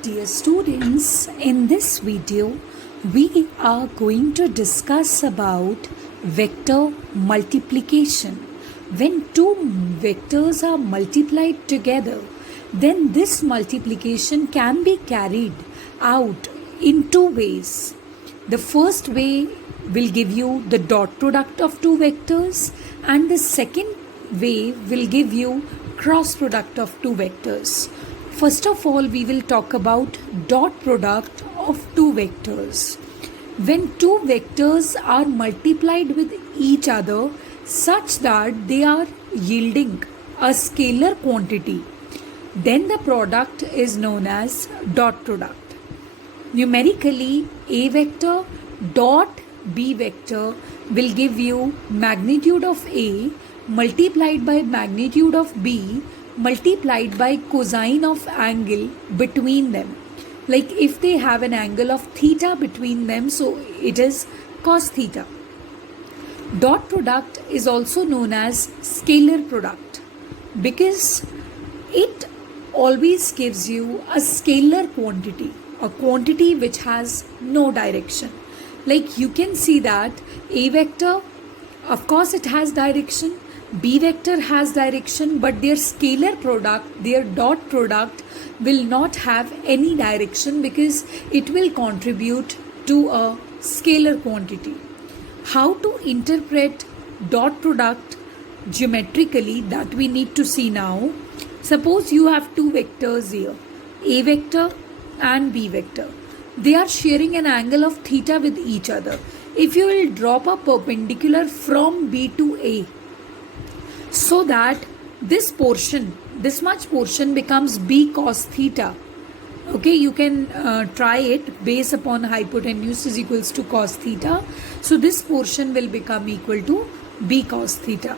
Dear students, in this video, we are going to discuss about vector multiplication. When two vectors are multiplied together, then this multiplication can be carried out in two ways. The first way will give you the dot product of two vectors, and the second way will give you cross product of two vectors. First of all, we will talk about dot product of two vectors. When two vectors are multiplied with each other such that they are yielding a scalar quantity, then the product is known as dot product. Numerically, A vector dot B vector will give you magnitude of A multiplied by magnitude of B multiplied by cosine of angle between them. Like if they have an angle of theta between them, so it is cos theta. Dot product is also known as scalar product because it always gives you a scalar quantity, a quantity which has no direction. Like you can see that A vector, of course it has direction, B vector has direction, but their scalar product, their dot product will not have any direction because it will contribute to a scalar quantity. How to interpret dot product geometrically, that we need to see now. Suppose you have two vectors here, A vector and B vector. They are sharing an angle of theta with each other. If you will drop a perpendicular from B to A, so that this portion, this much portion becomes B cos theta. Okay, you can try it based upon hypotenuse is equals to cos theta. So this portion will become equal to B cos theta.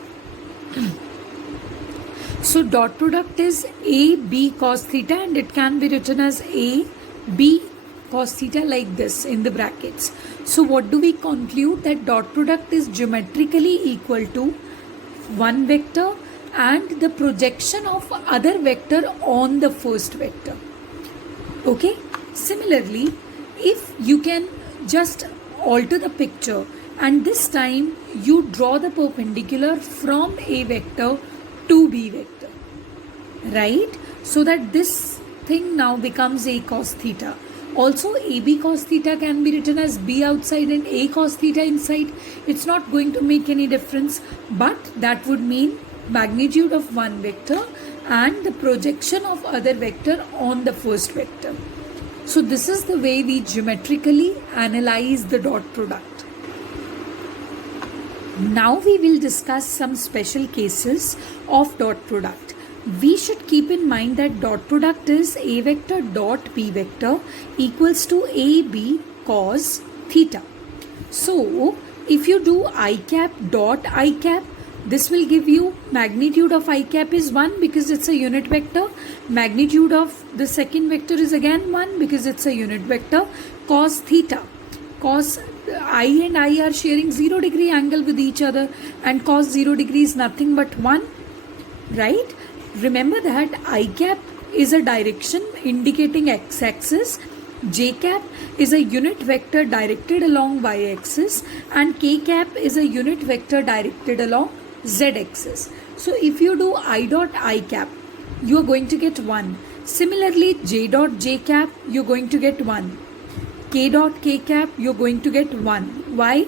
So dot product is A B cos theta, and it can be written as A B cos theta like this in the brackets. So what do we conclude? That dot product is geometrically equal to one vector and the projection of other vector on the first vector. Okay, similarly, if you can just alter the picture and this time you draw the perpendicular from A vector to B vector, right? So that this thing now becomes A cos theta. Also, AB cos theta can be written as B outside and A cos theta inside. It's not going to make any difference, but that would mean magnitude of one vector and the projection of other vector on the first vector. So this is the way we geometrically analyze the dot product. Now we will discuss some special cases of dot product. We should keep in mind that dot product is A vector dot B vector equals to AB cos theta. So if you do I cap dot I cap, this will give you magnitude of I cap is 1 because it's a unit vector. Magnitude of the second vector is again 1 because it's a unit vector. Cos theta. Cos I and I are sharing 0 degree angle with each other, and cos 0 degree is nothing but 1, right? Remember that I cap is a direction indicating x-axis, j cap is a unit vector directed along y-axis, and k cap is a unit vector directed along z-axis. So if you do I dot I cap, you are going to get 1. Similarly, j dot j cap, you are going to get 1. K dot k cap, you are going to get 1. Why?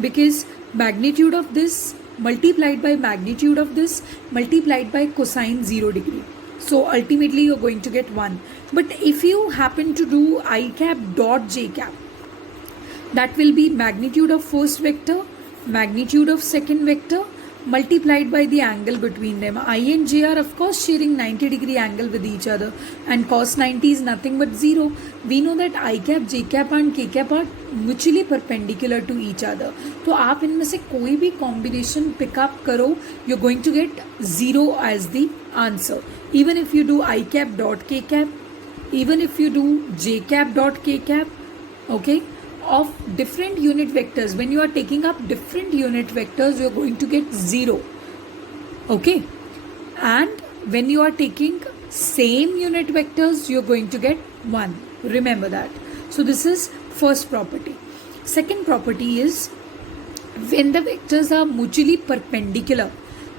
Because magnitude of this multiplied by magnitude of this multiplied by cosine 0 degree. So ultimately you are going to get 1. But if you happen to do I cap dot j cap, that will be magnitude of first vector, magnitude of second vector multiplied by the angle between them. I and j are of course sharing 90 degree angle with each other, and cos 90 is nothing but 0. We know that I cap, j cap and k cap are mutually perpendicular to each other. तो आप इनमें से कोई भी combination pick up करो, you're going to get 0 as the answer. Even if you do I cap dot k cap, even if you do j cap dot k cap, okay, of different unit vectors, when you are taking up different unit vectors, you are going to get 0. Okay, and when you are taking same unit vectors, you're going to get 1. Remember that. So this is first property. Second property is when the vectors are mutually perpendicular,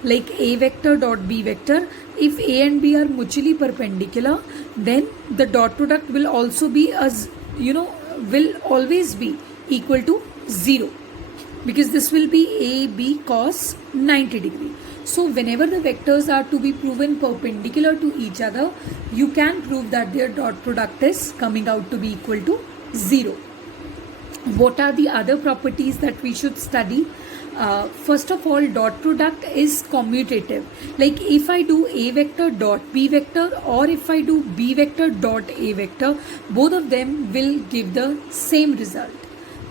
like A vector dot B vector, if A and B are mutually perpendicular, then the dot product will also be will always be equal to 0, because this will be AB cos 90 degree. So whenever the vectors are to be proven perpendicular to each other, you can prove that their dot product is coming out to be equal to 0. What are the other properties that we should study? First of all, dot product is commutative. Like if I do A vector dot B vector, or if I do B vector dot A vector, both of them will give the same result,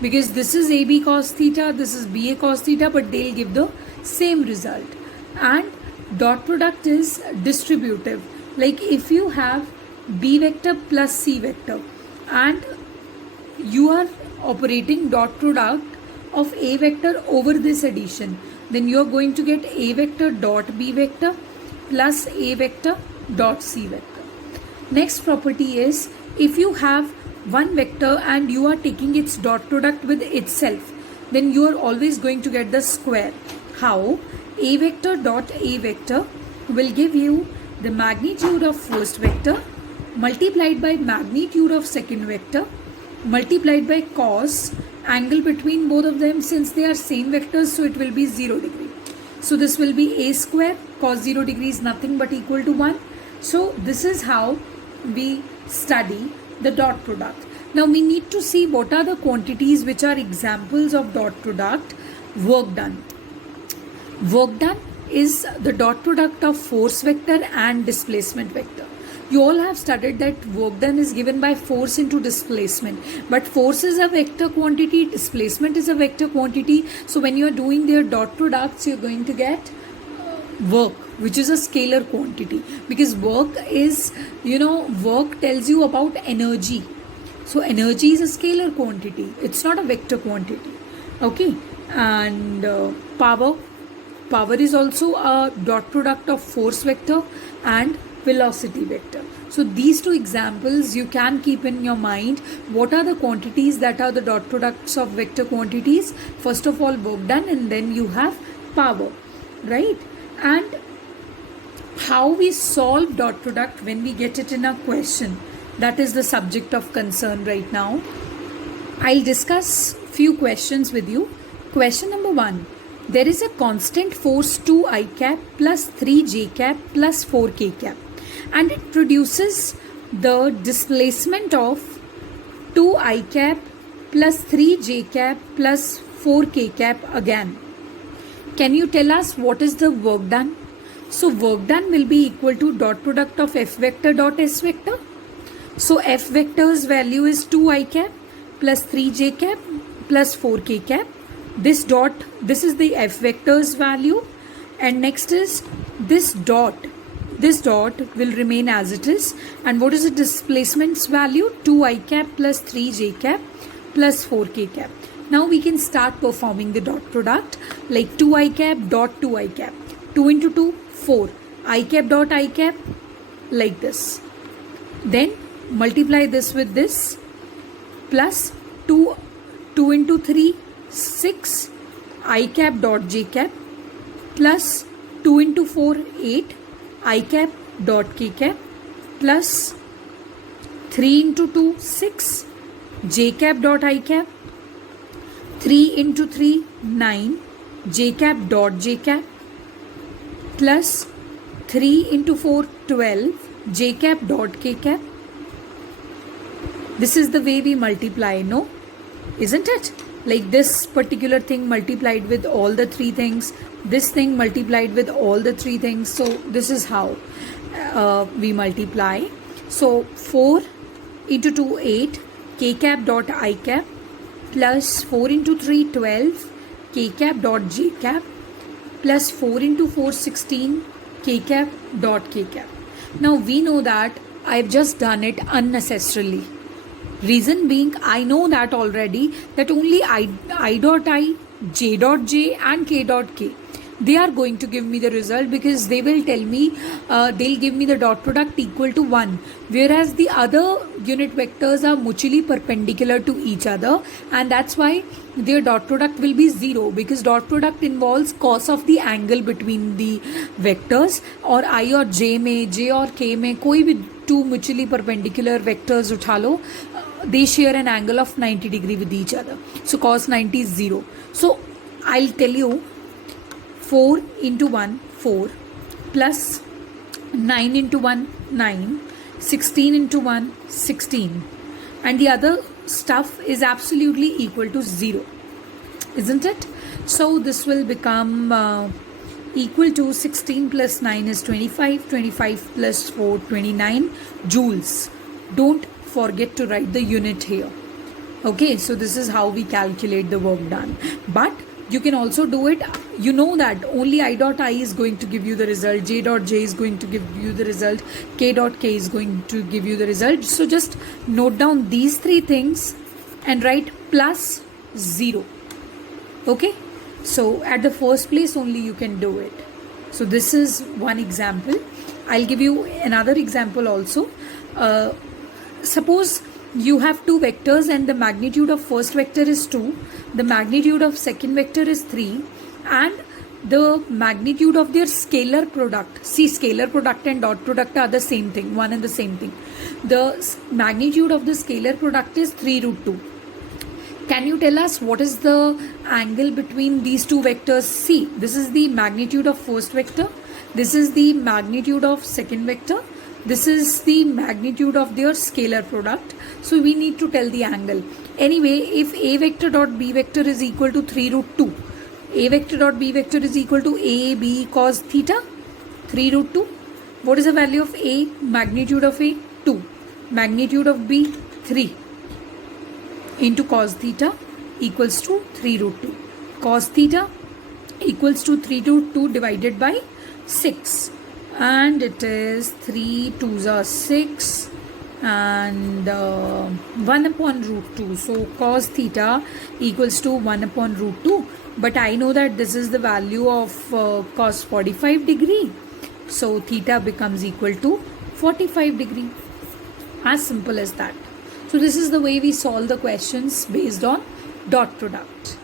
because this is AB cos theta, this is BA cos theta, but they'll give the same result. And dot product is distributive. Like if you have B vector plus C vector and you are operating dot product of A vector over this addition, then you are going to get A vector dot B vector plus A vector dot C vector. Next property is, if you have one vector and you are taking its dot product with itself, then you are always going to get the square. How? A vector dot A vector will give you the magnitude of first vector multiplied by magnitude of second vector multiplied by cos angle between both of them. Since they are same vectors, so it will be 0 degree. So this will be A square, cos 0 degree is nothing but equal to 1. So this is how we study the dot product. Now we need to see what are the quantities which are examples of dot product. Work done. Work done is the dot product of force vector and displacement vector. You all have studied that work done is given by force into displacement, but force is a vector quantity, displacement is a vector quantity. So when you are doing their dot products, you are going to get work, which is a scalar quantity, because work is, work tells you about energy. So energy is a scalar quantity, it's not a vector quantity. Okay. And power is also a dot product of force vector and velocity vector. So these two examples you can keep in your mind. What are the quantities that are the dot products of vector quantities? First of all, work done, and then you have power, right? And how we solve dot product when we get it in a question, that is the subject of concern right now. I'll discuss few questions with you. Question number 1. There is a constant force 2I cap plus 3J cap plus 4K cap, and it produces the displacement of 2I cap plus 3J cap plus 4K cap again. Can you tell us what is the work done? So work done will be equal to dot product of F vector dot S vector. So F vector's value is 2I cap plus 3J cap plus 4K cap. This is the F vector's value, and next is this dot will remain as it is. And what is the displacement's value? 2I cap plus 3J cap plus 4K cap. Now we can start performing the dot product, like 2I cap dot 2I cap, 2 into 2 4, I cap dot I cap, like this. Then multiply this with this, plus 2 into 3 6, I cap dot J cap, plus 2 into 4 8, I cap dot K cap, plus 3 into 2 6, J cap dot I cap, 3 into 3 9, J cap dot J cap, plus 3 into 4 12, J cap dot K cap. This is the way we multiply, no? Isn't it? Like this particular thing multiplied with all the three things, this thing multiplied with all the three things. So this is how we multiply. So 4 into 2 8, K cap dot I cap, plus 4 into 3 12, K cap dot J cap, plus 4 into 4 16, K cap dot K cap. Now we know that I've just done it unnecessarily. Reason being, I know that already, that only I dot I, J dot J and K dot K, they are going to give me the result, because they will tell me, they'll give me the dot product equal to 1, whereas the other unit vectors are mutually perpendicular to each other, and that's why their dot product will be 0, because dot product involves cos of the angle between the vectors. और I और J में, J और K में कोई भी two mutually perpendicular vectors उठा लो, they share an angle of 90 degree with each other, so cos 90 is 0. So I'll tell you, 4 into 1 4 plus 9 into 1 9, 16 into 1 16, and the other stuff is absolutely equal to 0, isn't it? So this will become equal to 16 plus 9 is 25, 25 plus 4 29 joules. Don't forget to write the unit here. Okay, so this is how we calculate the work done. But you can also do it, you know that only I dot I is going to give you the result, J dot J is going to give you the result, K dot K is going to give you the result. So just note down these three things and write plus 0. Okay, so at the first place only you can do it. So this is one example. I'll give you another example also. Suppose you have two vectors and the magnitude of first vector is 2, the magnitude of second vector is 3, and the magnitude of their scalar product, see, scalar product and dot product are the same thing, one and the same thing. The magnitude of the scalar product is 3 root 2. Can you tell us what is the angle between these two vectors? See, this is the magnitude of first vector, this is the magnitude of second vector, this is the magnitude of their scalar product. So we need to tell the angle. Anyway, if A vector dot B vector is equal to 3 root 2, A vector dot B vector is equal to A B cos theta, 3 root 2. What is the value of A? Magnitude of A, 2. Magnitude of B, 3. Into cos theta equals to 3 root 2. Cos theta equals to 3 root 2 divided by 6. And it is 3 2s are 6 and 1 upon root 2. So cos theta equals to 1 upon root 2. But I know that this is the value of cos 45 degree. So theta becomes equal to 45 degree. As simple as that. So this is the way we solve the questions based on dot product.